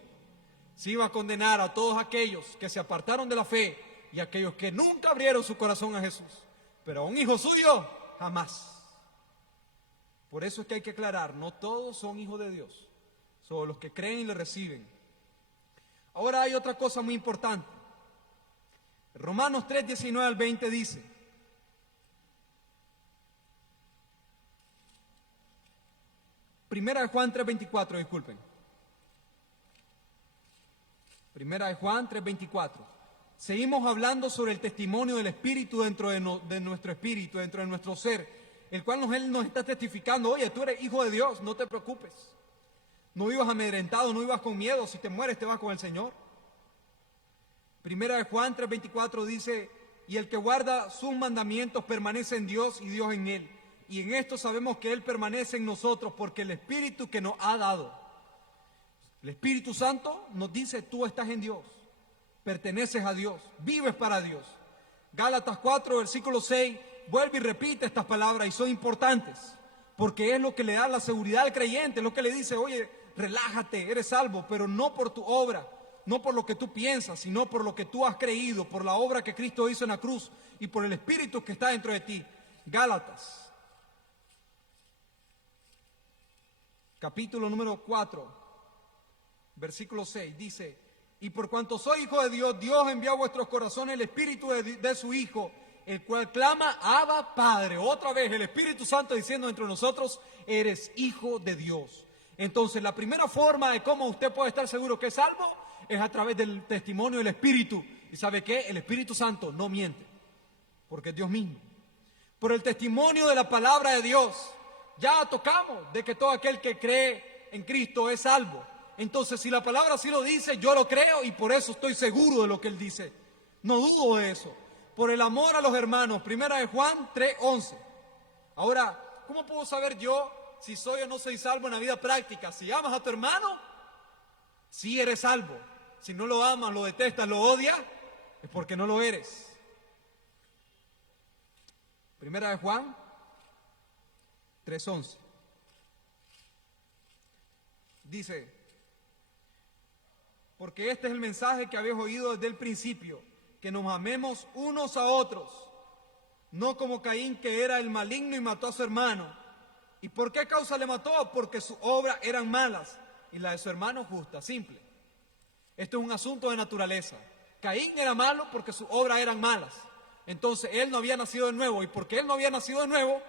Sí va a condenar a todos aquellos que se apartaron de la fe y aquellos que nunca abrieron su corazón a Jesús. Pero a un hijo suyo, jamás. Por eso es que hay que aclarar: no todos son hijos de Dios, solo los que creen y le reciben. Ahora hay otra cosa muy importante. Romanos 3, 19 al 20 dice: Primera de Juan 3, 24, disculpen. Primera de Juan 3, 24. Seguimos hablando sobre el testimonio del Espíritu dentro de nuestro espíritu, dentro de nuestro ser, el cual Él nos está testificando: oye, tú eres hijo de Dios, no te preocupes. No vivas amedrentado, no vivas con miedo. Si te mueres, te vas con el Señor. Primera de Juan 3:24 dice: y el que guarda sus mandamientos permanece en Dios y Dios en él. Y en esto sabemos que Él permanece en nosotros, porque el Espíritu que nos ha dado. El Espíritu Santo nos dice: tú estás en Dios, perteneces a Dios, vives para Dios. Gálatas 4, versículo 6, vuelve y repite estas palabras y son importantes, porque es lo que le da la seguridad al creyente, es lo que le dice: oye, relájate, eres salvo, pero no por tu obra, no por lo que tú piensas, sino por lo que tú has creído, por la obra que Cristo hizo en la cruz y por el Espíritu que está dentro de ti. Gálatas, capítulo número 4, versículo 6, dice: y por cuanto soy hijo de Dios, Dios envió a vuestros corazones el Espíritu de su Hijo, el cual clama: Abba, Padre. Otra vez el Espíritu Santo diciendo dentro de nosotros: eres hijo de Dios. Entonces, la primera forma de cómo usted puede estar seguro que es salvo es a través del testimonio del Espíritu. ¿Y sabe qué? El Espíritu Santo no miente, porque es Dios mismo. Por el testimonio de la palabra de Dios, ya tocamos de que todo aquel que cree en Cristo es salvo. Entonces, si la palabra así lo dice, yo lo creo y por eso estoy seguro de lo que Él dice. No dudo de eso. Por el amor a los hermanos, Primera de Juan 3:11. Ahora, ¿cómo puedo saber yo si soy o no soy salvo en la vida práctica. Si amas a tu hermano, sí eres salvo. Si no lo amas, lo detestas, lo odias, es porque no lo eres. Primera de Juan 3:11. Dice, porque este es el mensaje que habéis oído desde el principio, que nos amemos unos a otros, no como Caín, que era el maligno y mató a su hermano. ¿Y por qué causa le mató? Porque sus obras eran malas y las de su hermano justas. Simple. Esto es un asunto de naturaleza. Caín era malo porque sus obras eran malas. Entonces él no había nacido de nuevo, y porque él no había nacido de nuevo,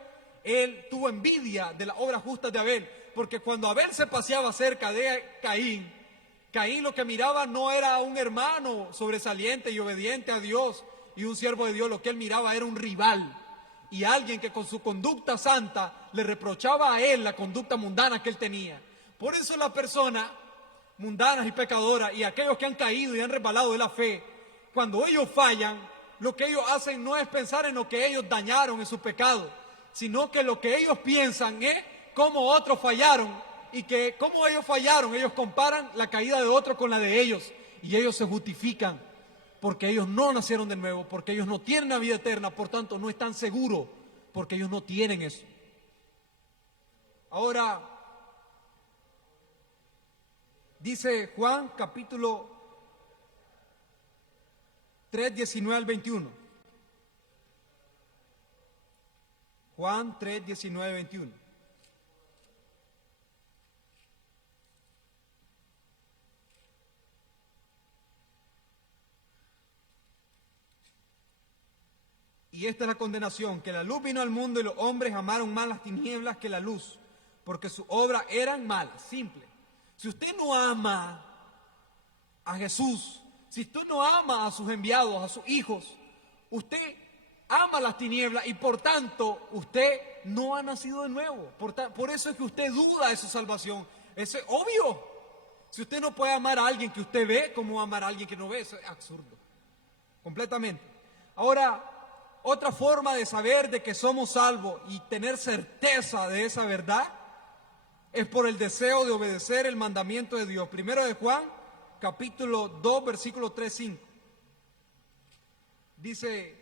él tuvo envidia de las obras justas de Abel, porque cuando Abel se paseaba cerca de Caín, Caín lo que miraba no era un hermano sobresaliente y obediente a Dios y un siervo de Dios, lo que él miraba era un rival y alguien que con su conducta santa le reprochaba a él la conducta mundana que él tenía. Por eso las personas mundanas y pecadoras y aquellos que han caído y han resbalado de la fe, cuando ellos fallan, lo que ellos hacen no es pensar en lo que ellos dañaron en su pecado, sino que lo que ellos piensan es cómo otros fallaron, y que cómo ellos fallaron, ellos comparan la caída de otros con la de ellos, y ellos se justifican porque ellos no nacieron de nuevo, porque ellos no tienen la vida eterna, por tanto no están seguros, porque ellos no tienen eso. Ahora, dice Juan capítulo 3, 19 al 21. Juan 3, 19, 21. Y esta es la condenación, que la luz vino al mundo y los hombres amaron más las tinieblas que la luz, porque sus obras eran malas. Simple. Si usted no ama a Jesús, si usted no ama a sus enviados, a sus hijos, usted ama las tinieblas y por tanto usted no ha nacido de nuevo. Por eso es que usted duda de su salvación. Eso es obvio. Si usted no puede amar a alguien que usted ve, ¿cómo va a amar a alguien que no ve? Eso es absurdo. Completamente. Ahora, otra forma de saber de que somos salvos y tener certeza de esa verdad es por el deseo de obedecer el mandamiento de Dios. Primero de Juan, capítulo 2, versículo 3, 5. Dice,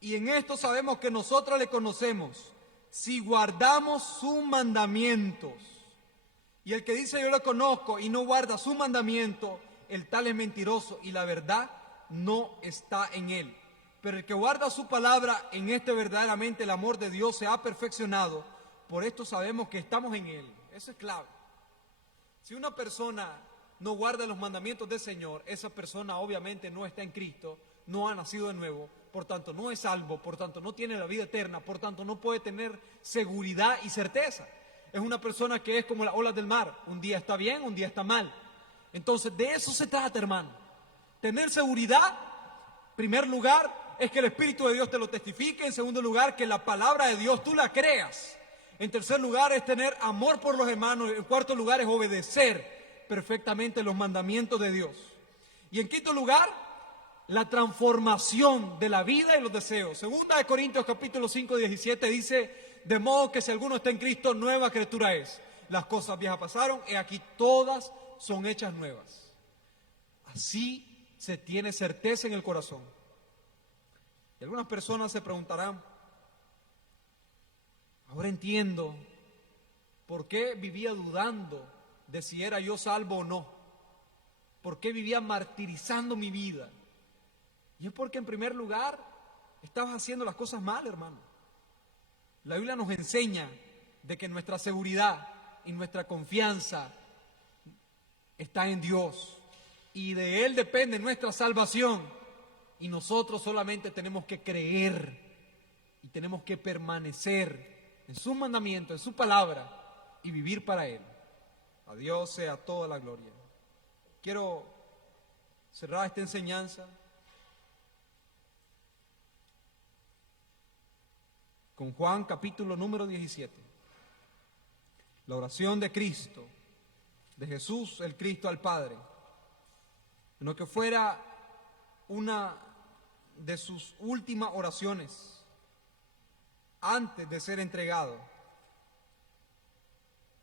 y en esto sabemos que nosotros le conocemos, si guardamos sus mandamientos. Y el que dice yo le conozco y no guarda su mandamiento, el tal es mentiroso y la verdad no está en él. Pero el que guarda su palabra, en este verdaderamente el amor de Dios se ha perfeccionado. Por esto sabemos que estamos en él. Eso es clave. Si una persona no guarda los mandamientos del Señor, esa persona obviamente no está en Cristo, no ha nacido de nuevo, por tanto no es salvo, por tanto no tiene la vida eterna, por tanto no puede tener seguridad y certeza. Es una persona que es como las olas del mar, un día está bien, un día está mal. Entonces de eso se trata, hermano. Tener seguridad, en primer lugar, es que el Espíritu de Dios te lo testifique. En segundo lugar, que la palabra de Dios tú la creas. En tercer lugar, es tener amor por los hermanos. En cuarto lugar, es obedecer perfectamente los mandamientos de Dios. Y en quinto lugar, la transformación de la vida y los deseos. Segunda de Corintios capítulo 5, 17 dice, de modo que si alguno está en Cristo, nueva criatura es. Las cosas viejas pasaron, y aquí todas son hechas nuevas. Así se tiene certeza en el corazón. Y algunas personas se preguntarán, ahora entiendo por qué vivía dudando de si era yo salvo o no. ¿Por qué vivía martirizando mi vida? Y es porque en primer lugar estabas haciendo las cosas mal, hermano. La Biblia nos enseña de que nuestra seguridad y nuestra confianza está en Dios. Y de Él depende nuestra salvación. Y nosotros solamente tenemos que creer y tenemos que permanecer en sus mandamientos, en su palabra y vivir para Él. A Dios sea toda la gloria. Quiero cerrar esta enseñanza con Juan capítulo número 17. La oración de Cristo, de Jesús el Cristo al Padre, en lo que fuera una de sus últimas oraciones antes de ser entregado.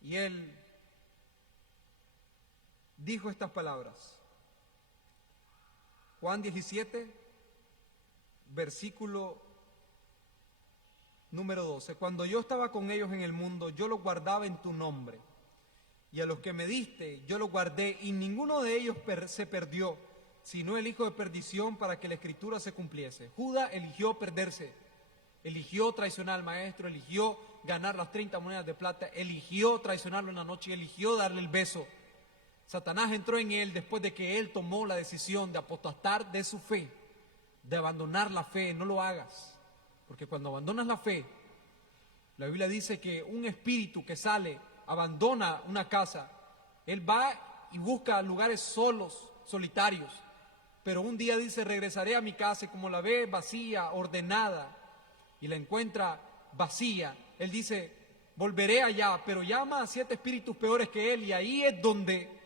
Y él dijo estas palabras. Juan 17, versículo número 12. Cuando yo estaba con ellos en el mundo, yo los guardaba en tu nombre. Y a los que me diste, yo los guardé, y ninguno de ellos se perdió, sino el hijo de perdición, para que la escritura se cumpliese. Judas eligió perderse, eligió traicionar al maestro, eligió ganar las 30 monedas de plata, eligió traicionarlo en la noche, eligió darle el beso. Satanás entró en él después de que él tomó la decisión de apostatar de su fe, de abandonar la fe. No lo hagas, porque cuando abandonas la fe, la Biblia dice que un espíritu que sale, abandona una casa, él va y busca lugares solos, solitarios, pero un día dice: regresaré a mi casa, y como la ve vacía, ordenada, y la encuentra vacía, él dice: volveré allá, pero llama a 7 espíritus peores que él, y ahí es donde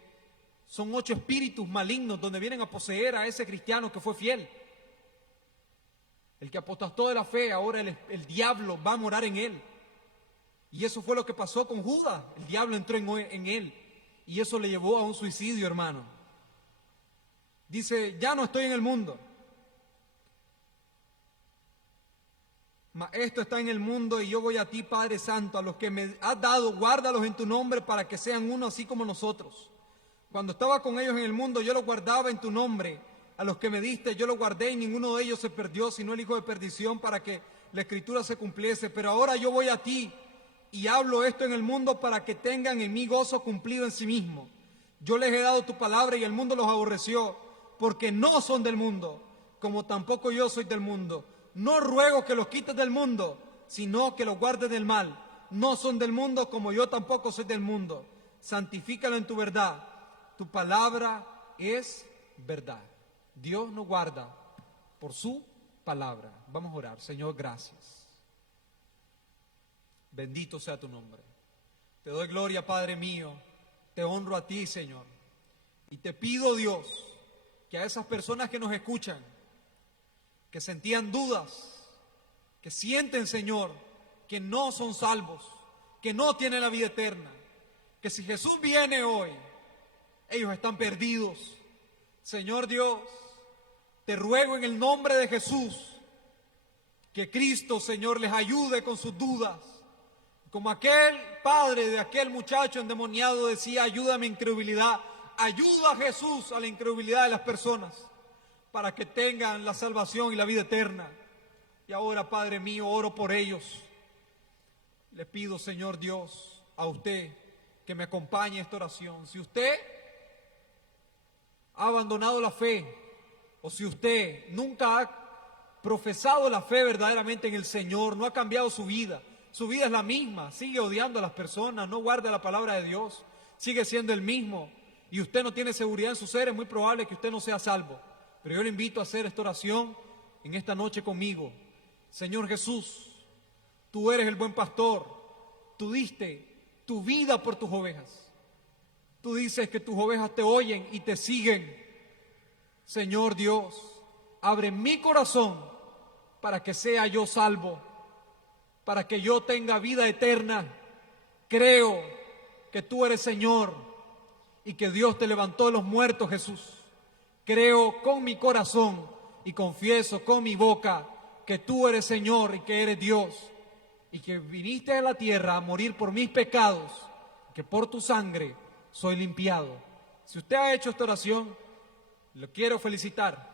son 8 espíritus malignos, donde vienen a poseer a ese cristiano que fue fiel. El que apostató de la fe, ahora el diablo va a morar en él. Y eso fue lo que pasó con Judas. El diablo entró en él, y eso le llevó a un suicidio, hermano. Dice: ya no estoy en el mundo, mas esto está en el mundo, y yo voy a ti, Padre Santo. A los que me has dado, guárdalos en tu nombre, para que sean uno así como nosotros. Cuando estaba con ellos en el mundo, yo los guardaba en tu nombre. A los que me diste, yo los guardé, y ninguno de ellos se perdió, sino el hijo de perdición, para que la escritura se cumpliese. Pero ahora yo voy a ti, y hablo esto en el mundo, para que tengan en mí gozo cumplido en sí mismo. Yo les he dado tu palabra, y el mundo los aborreció, porque no son del mundo, como tampoco yo soy del mundo. No ruego que los quites del mundo, sino que los guardes del mal. No son del mundo, como yo tampoco soy del mundo. Santifícalo en tu verdad. Tu palabra es verdad. Dios nos guarda por su palabra. Vamos a orar. Señor, gracias. Bendito sea tu nombre. Te doy gloria, Padre mío. Te honro a ti, Señor. Y te pido, Dios, que a esas personas que nos escuchan, que sentían dudas, que sienten, Señor, que no son salvos, que no tienen la vida eterna, que si Jesús viene hoy, ellos están perdidos. Señor Dios, te ruego en el nombre de Jesús que Cristo, Señor, les ayude con sus dudas. Como aquel padre de aquel muchacho endemoniado decía: ayúdame en incredulidad. Ayuda a Jesús a la incredulidad de las personas, para que tengan la salvación y la vida eterna. Y ahora, Padre mío, oro por ellos. Le pido, Señor Dios, a usted que me acompañe en esta oración. Si usted ha abandonado la fe, o si usted nunca ha profesado la fe verdaderamente en el Señor, no ha cambiado su vida es la misma, sigue odiando a las personas, no guarda la palabra de Dios, sigue siendo el mismo, y usted no tiene seguridad en su ser, es muy probable que usted no sea salvo. Pero yo le invito a hacer esta oración en esta noche conmigo. Señor Jesús, tú eres el buen pastor, tú diste tu vida por tus ovejas. Tú dices que tus ovejas te oyen y te siguen. Señor Dios, abre mi corazón para que sea yo salvo, para que yo tenga vida eterna. Creo que tú eres Señor y que Dios te levantó de los muertos, Jesús. Creo con mi corazón y confieso con mi boca que tú eres Señor y que eres Dios, y que viniste a la tierra a morir por mis pecados, que por tu sangre soy limpiado. Si usted ha hecho esta oración, le quiero felicitar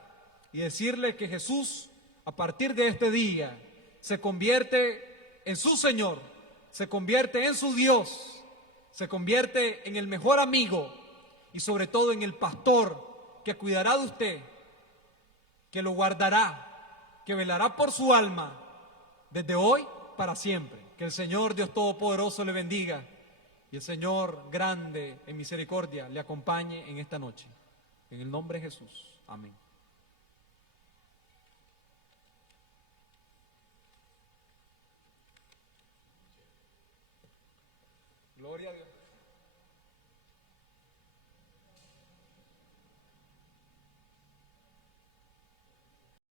y decirle que Jesús, a partir de este día, se convierte en su Señor, se convierte en su Dios, se convierte en el mejor amigo y sobre todo en el pastor que cuidará de usted, que lo guardará, que velará por su alma desde hoy para siempre. Que el Señor Dios Todopoderoso le bendiga y el Señor grande en misericordia le acompañe en esta noche. En el nombre de Jesús. Amén. Gloria a Dios.